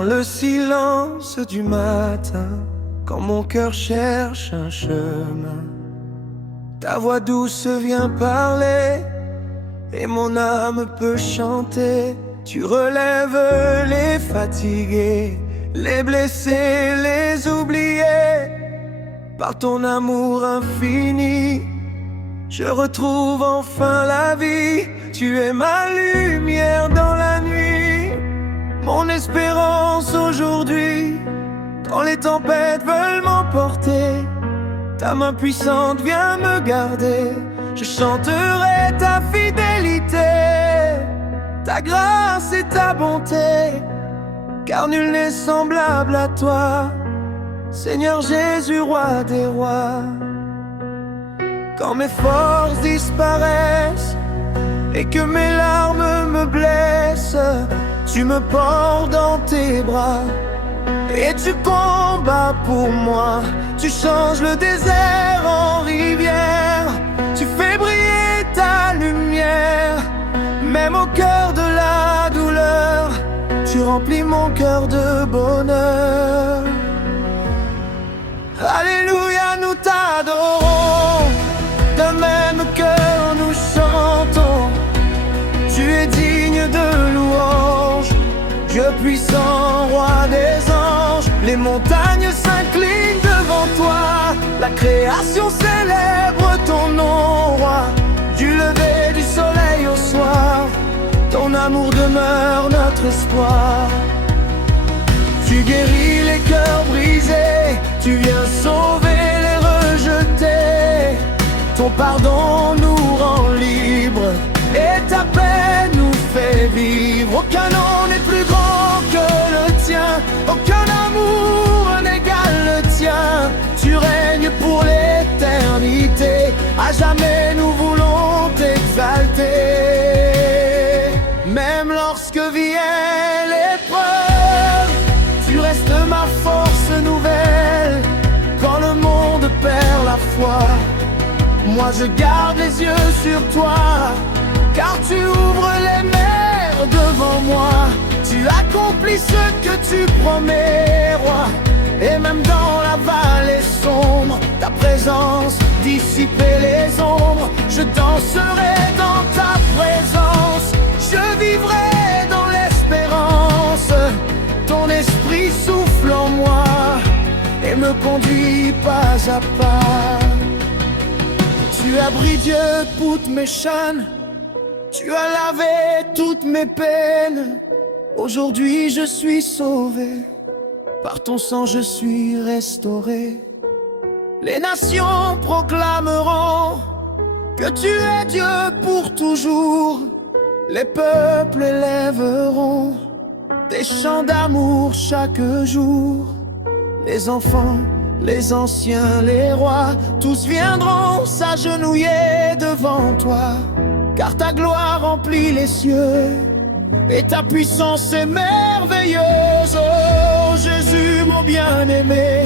Dans le silence du matin, quand mon cœur cherche un chemin, ta voix douce vient parler et mon âme peut chanter. Tu relèves les fatigués, les blessés, les oubliés. Par ton amour infini, je retrouve enfin la vie. Tu es ma lumière dans la nuit, mon espérance aujourd'hui. Quand les tempêtes veulent m'emporter, ta main puissante vient me garder. Je chanterai ta fidélité, ta grâce et ta bonté, car nul n'est semblable à toi, Seigneur Jésus, roi des rois. Quand mes forces disparaissent et que mes larmes me blessent, tu me portes dans tes bras et tu combats pour moi. Tu changes le désert en rivière, tu fais briller ta lumière. Même au cœur de la douleur, tu remplis mon cœur de bonheur. Alléluia, nous t'adorons, d'un même cœur nous chantons. Tu es digne de louange, Dieu puissant, roi des anges. Les montagnes s'inclinent devant toi, la création célèbre ton nom, roi. Du lever du soleil au soir, ton amour demeure notre espoir. Tu guéris les cœurs brisés, tu viens sauver les rejetés. Ton pardon nous rend libres et ta paix nous fait vivre. Aucun nom n'est plus grand que le tien, aucun amour n'égale le tien. Tu règnes pour l'éternité, à jamais nous voulons t'exalter. Même lorsque vient l'épreuve, tu restes ma force nouvelle. Quand le monde perd la foi, moi je garde les yeux sur toi, car tu ouvres les mers devant moi. Tu accomplis ce que tu promets, roi. Et même dans la vallée sombre, ta présence dissipait les ombres. Je danserai dans ta présence, je vivrai dans l'espérance. Ton esprit souffle en moi et me conduit pas à pas. Tu as brillé toutes mes chaînes, tu as lavé toutes mes peines. Aujourd'hui je suis sauvé, par ton sang je suis restauré. Les nations proclameront que tu es Dieu pour toujours. Les peuples élèveront des chants d'amour chaque jour. Les enfants, les anciens, les rois, tous viendront s'agenouiller devant toi, car ta gloire remplit les cieux et ta puissance est merveilleuse. Oh Jésus mon bien-aimé,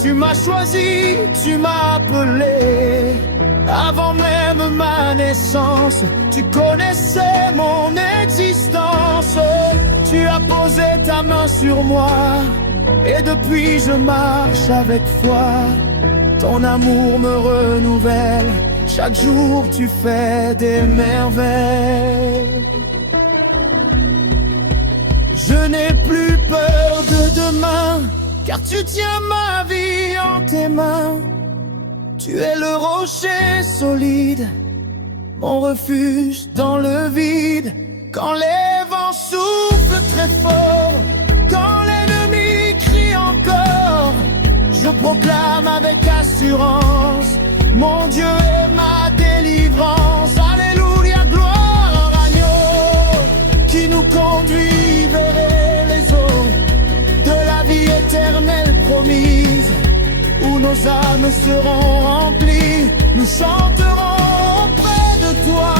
tu m'as choisi, tu m'as appelé. Avant même ma naissance, tu connaissais mon existence. Tu as posé ta main sur moi et depuis je marche avec foi. Ton amour me renouvelle, chaque jour tu fais des merveilles. Je n'ai plus peur de demain, car tu tiens ma vie en tes mains. Tu es le rocher solide, mon refuge dans le vide. Quand les vents soufflent très fort, quand l'ennemi crie encore, je proclame avec assurance, mon Dieu est ma délivrance. Alléluia, gloire à l'agneau qui nous conduit vers les eaux de la vie éternelle promise, où nos âmes seront remplies. Nous chanterons auprès de toi,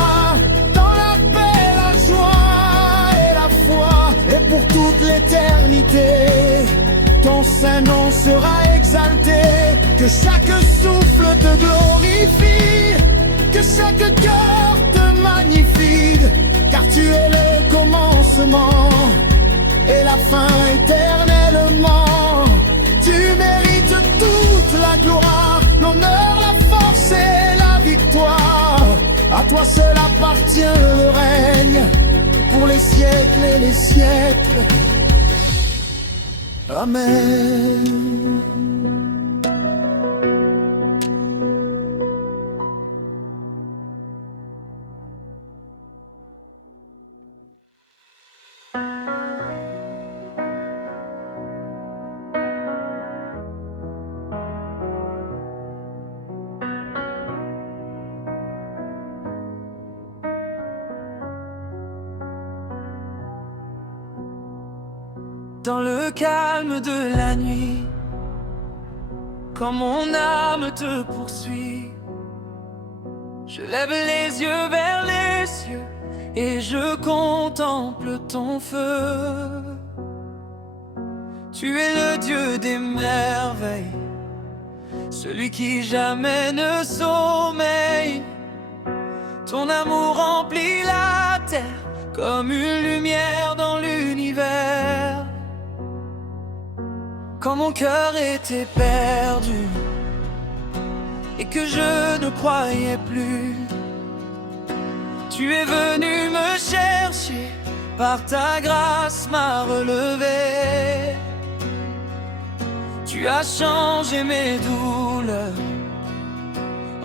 dans la paix, la joie et la foi, et pour toute l'éternité, ton saint nom sera exalté. Que chaque souffle te glorifie, que chaque cœur te magnifie, car tu es le commencement et la fin éternellement. Tu mérites toute la gloire, l'honneur, la force et la victoire. À toi seul appartient le règne pour les siècles et les siècles. Amen. Dans le calme de la nuit, quand mon âme te poursuit, je lève les yeux vers les cieux et je contemple ton feu. Tu es le Dieu des merveilles, celui qui jamais ne sommeille. Ton amour remplit la terre comme une lumière dans l'univers. Quand mon cœur était perdu et que je ne croyais plus, tu es venu me chercher, par ta grâce m'a relevé. Tu as changé mes douleurs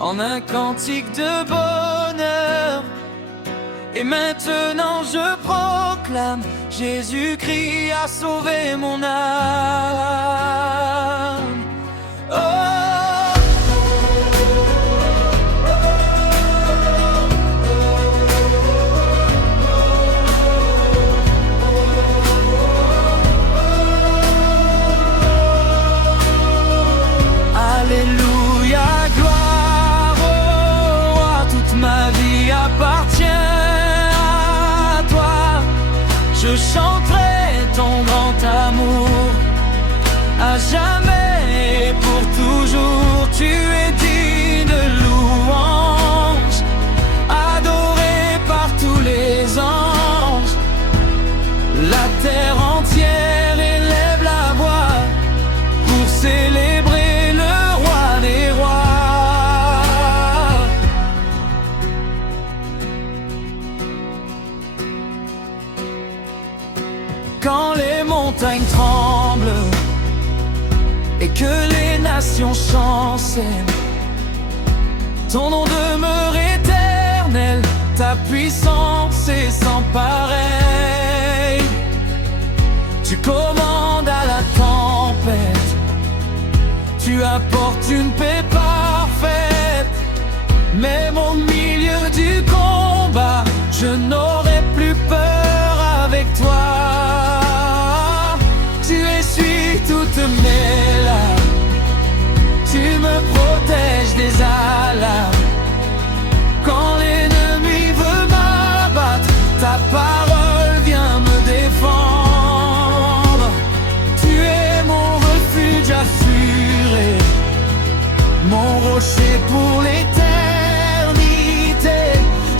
en un cantique de bonheur. Et maintenant je proclame, Jésus-Christ a sauvé mon âme. Oh. Alléluia, gloire au roi, toute ma vie appartient. Je chanterai ton grand amour, à jamais et pour toujours. Tu es digne de louange, adoré par tous les anges. La terre entière élève la voix pour célébrer le roi des rois. Quand les montagnes tremblent et que les nations chancellent, ton nom demeure éternel, ta puissance est sans pareil. Tu commandes à la tempête, tu apportes une paix parfaite. Même au milieu du combat, je n'aurai plus peur avec toi. Tu essuies toutes mes larmes, tu me protèges des alarmes. Quand l'ennemi veut m'abattre, ta parole vient me défendre. Tu es mon refuge assuré, mon rocher pour l'éternité.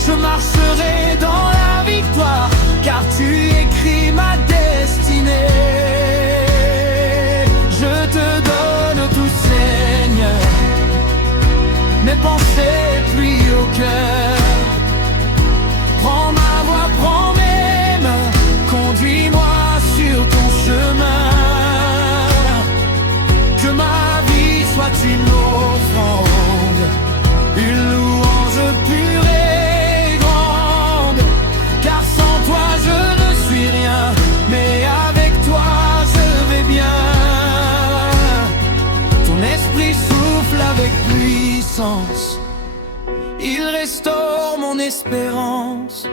Je marcherai dans la victoire, car tu écris ma destinée. Je te donne tout, Seigneur, mes pensées puis au cœur. Prends ma voix, prends mes mains, conduis-moi sur ton chemin. Que ma vie soit une offrande, une louange pure et grande. Car sans toi je ne suis rien, mais avec toi je vais bien. Ton esprit souffle avec puissance, il restaure mon espérance.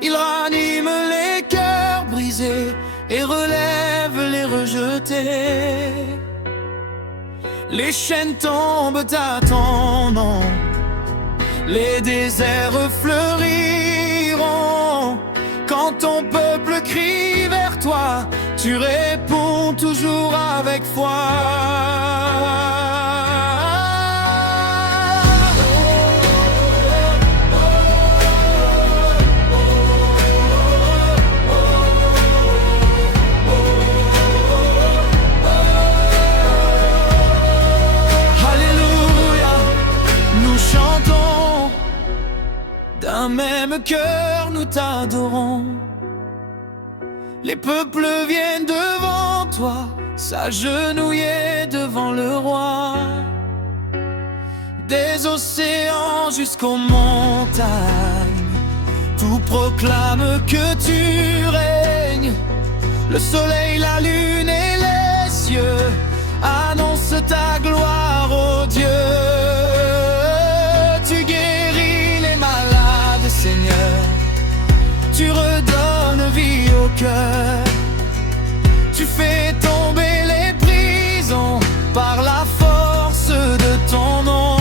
Il ranime les cœurs brisés et relève les rejetés. Les chaînes tombent à ton nom, les déserts fleuriront. Quand ton peuple crie vers toi, tu réponds toujours avec foi. d'un même cœur nous t'adorons. Les peuples viennent devant toi, s'agenouiller devant le roi. Des océans jusqu'aux montagnes, tout proclame que tu règnes. Le soleil, la lune et les cieux annoncent ta gloire, ô Dieu. Tu guéris les malades, Seigneur, tu redonnes vie au cœur. Tu fais tomber les prisons par la force de ton nom.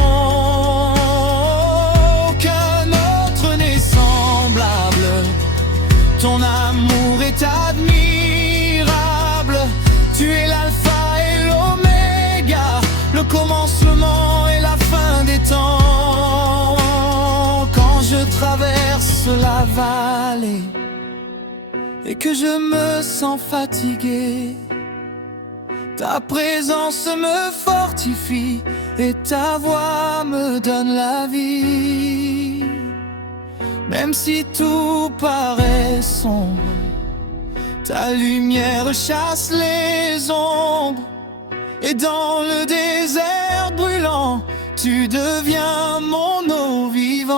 Aucun autre n'est semblable, ton amour est admirable. Tu es l'alpha et l'oméga, le commencement et la fin des temps. Quand je traverse la vallée et que je me sens fatigué, ta présence me fortifie et ta voix me donne la vie. Même si tout paraît sombre, ta lumière chasse les ombres. Et dans le désert brûlant, tu deviens mon eau vivante.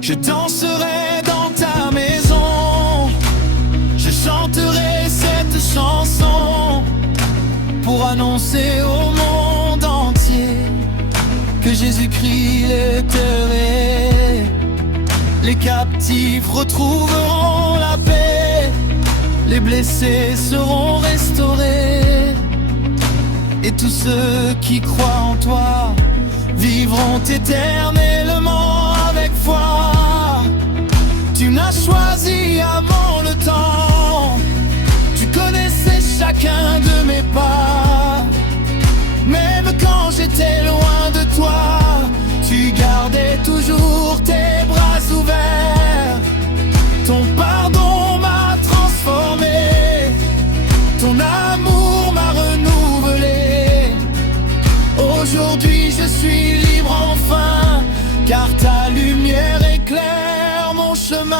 Je danserai dans ta maison, je chanterai cette chanson pour annoncer au monde entier que Jésus-Christ est heureux. Les captifs retrouveront la paix, les blessés seront restaurés, et tous ceux qui croient en toi vivront éternellement avec foi. Tu m'as choisi avant le temps, tu connaissais chacun de mes pas. Même quand j'étais loin de toi, tu gardais toujours tes bras ouverts. Ton pardon m'a transformé, ton amour m'a renouvelé. Aujourd'hui je suis libre enfin, car ta lumière éclaire mon chemin.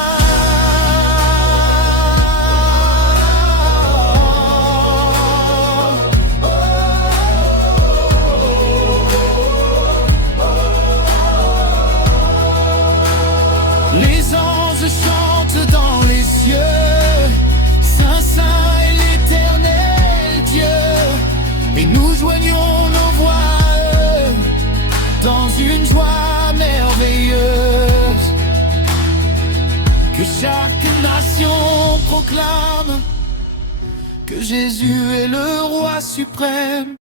Les anges chantent dans les cieux, Saint, Saint est l'Éternel Dieu. Et nous joignons nos voix à eux dans une joie merveilleuse. Que chaque nation proclame que Jésus est le roi suprême.